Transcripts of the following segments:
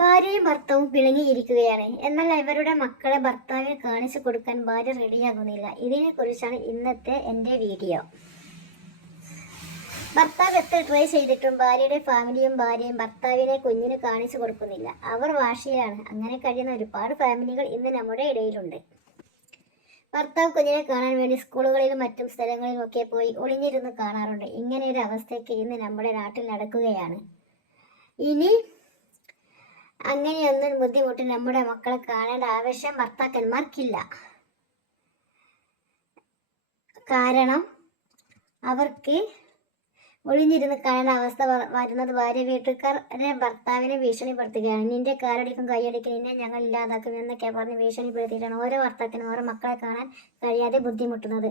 ഭാര്യയും ഭർത്താവും പിണങ്ങിയിരിക്കുകയാണ്. എന്നാൽ ഇവരുടെ മക്കളെ ഭർത്താവിന് കാണിച്ചു കൊടുക്കാൻ ഭാര്യ റെഡിയാകുന്നില്ല. ഇതിനെക്കുറിച്ചാണ് ഇന്നത്തെ എൻ്റെ വീഡിയോ. ഭർത്താവ് എത്ര ട്രൈ ചെയ്തിട്ടും ഭാര്യയുടെ ഫാമിലിയും ഭാര്യയും ഭർത്താവിനെ കുഞ്ഞിന് കാണിച്ചു കൊടുക്കുന്നില്ല. അവർ വാശിയിലാണ്. അങ്ങനെ കഴിയുന്ന ഒരുപാട് ഫാമിലികൾ ഇന്ന് നമ്മുടെ ഇടയിലുണ്ട്. ഭർത്താവ് കുഞ്ഞിനെ കാണാൻ വേണ്ടി സ്കൂളുകളിലും മറ്റും സ്ഥലങ്ങളിലുമൊക്കെ പോയി ഒളിഞ്ഞിരുന്ന് കാണാറുണ്ട്. ഇങ്ങനെയൊരു അവസ്ഥയ്ക്ക് ഇന്ന് നമ്മുടെ നാട്ടിൽ നടക്കുകയാണ്. ഇനി അങ്ങനെയൊന്നും ബുദ്ധിമുട്ട് നമ്മുടെ മക്കളെ കാണേണ്ട ആവശ്യം ഭർത്താക്കന്മാർക്കില്ല. കാരണം അവർക്ക് ഒളിഞ്ഞിരുന്ന് കാണേണ്ട അവസ്ഥ വരുന്നത് ഭാര്യ വീട്ടുകാരെ ഭർത്താവിനെ ഭീഷണിപ്പെടുത്തുകയാണ്. നിന്റെ കാലടിക്കും കൈയടിക്കും, നിന്നെ ഞങ്ങൾ ഇല്ലാതാക്കും എന്നൊക്കെ പറഞ്ഞ് ഭീഷണിപ്പെടുത്തിയിട്ടാണ് ഓരോ ഭർത്താക്കനും ഓരോ മക്കളെ കാണാൻ കഴിയാതെ ബുദ്ധിമുട്ടുന്നത്.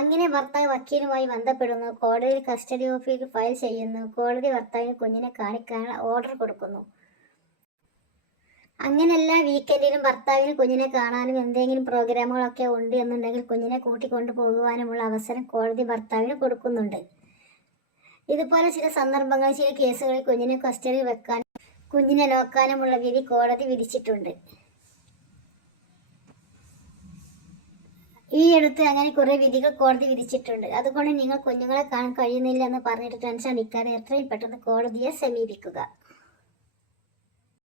അങ്ങനെ ഭർത്താവ് വക്കീലുമായി ബന്ധപ്പെടുന്നു, കോടതിയിൽ കസ്റ്റഡി ഓഫീസിൽ ഫയൽ ചെയ്യുന്നു, കോടതി ഭർത്താവിന് കുഞ്ഞിനെ കാണിക്കാനുള്ള ഓർഡർ കൊടുക്കുന്നു. അങ്ങനെ എല്ലാ വീക്കെൻഡിലും ഭർത്താവിന് കുഞ്ഞിനെ കാണാനും എന്തെങ്കിലും പ്രോഗ്രാമുകളൊക്കെ ഉണ്ട് എന്നുണ്ടെങ്കിൽ കുഞ്ഞിനെ കൂട്ടിക്കൊണ്ടു പോകുവാനുമുള്ള അവസരം കോടതി ഭർത്താവിന് കൊടുക്കുന്നുണ്ട്. ഇതുപോലെ ചില സന്ദർഭങ്ങളിൽ ചില കേസുകളിൽ കുഞ്ഞിനെ കസ്റ്റഡിയിൽ വെക്കാനും കുഞ്ഞിനെ നോക്കാനുമുള്ള വിധി കോടതി വിധിച്ചിട്ടുണ്ട്. ഈ അടുത്ത് അങ്ങനെ കുറെ വിധികൾ കോടതി വിധിച്ചിട്ടുണ്ട്. അതുകൊണ്ട് നിങ്ങൾ കുഞ്ഞുങ്ങളെ കാണാൻ കഴിയുന്നില്ല എന്ന് പറഞ്ഞിട്ട് ടെൻഷൻ അടിക്കാതെ എത്രയും പെട്ടെന്ന് കോടതിയെ സമീപിക്കുക.